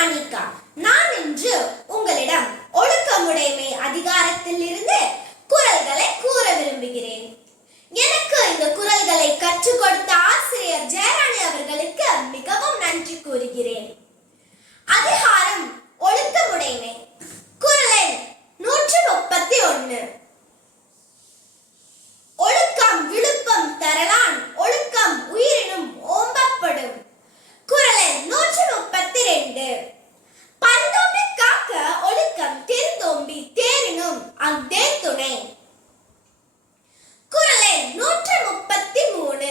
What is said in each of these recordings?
அனிகா நான் இன்று உங்களிடம் ஒழுக்கமுடைமை அதிகாரத்தில் இருந்து குரல்களை கூற விரும்புகிறேன். எனக்கு இந்த குரல்களை கற்றுக் கொடுத்த ஆசிரியர் ஜெயராணி அவர்களுக்கு மிகவும் நன்றி கூறுகிறேன் அதிகாரம் ஒழுக்கமுடைமை குரல் எண் நூற்று முப்பத்தி ஒன்று ஒழுக்கம் விழுப்பம் தரலான் ஒழுக்கம் உயிரினும் ஓம்பப்படும் குரல் எண் நூற்று முப்பத்தி ரெண்டு பந்தோம்பி காக்க ஒழுக்கம் தெரிந்தோம்பி அதே துணை. குரலை நூற்று முப்பத்தி மூணு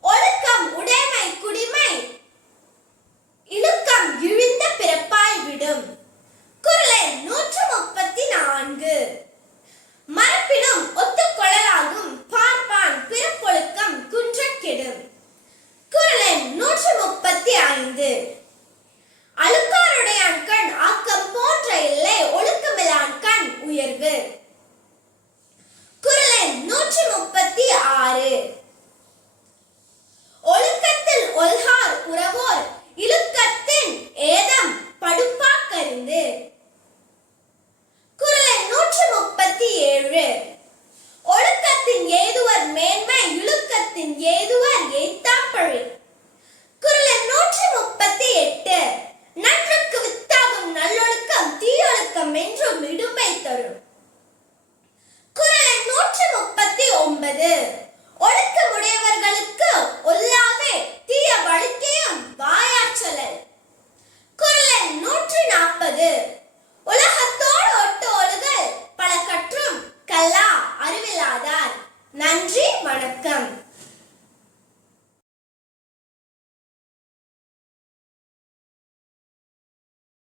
ஒழுக்கம் உடைமை குடிமை. இழுக்கம் இழிந்த பிறப்பாய் விடும். குரலை நூற்று முப்பத்தி நான்கு மரப்பினும் ஒத்துக்கொள்ளலாகும் பார்ப்பான் பிறப்பொழுக்கம் குன்றக் கெடும் குரலை நூற்று முப்பத்தி ஐந்து தீயொழுக்கம் என்றும் இடும்பை தரும். குரல் நூற்றி முப்பத்தி ஒன்பது ஒழுக்கமுடையவர்களுக்கு ஒல்லாவே தீய வழுக்கையும் வாயாற்றலல் குரல் நூற்றி நாற்பது உலகத்தோடு ஒட்டு ஒழுகல் பல கற்றும் கல்லா அறிவிலாதார். நன்றி வணக்கம்.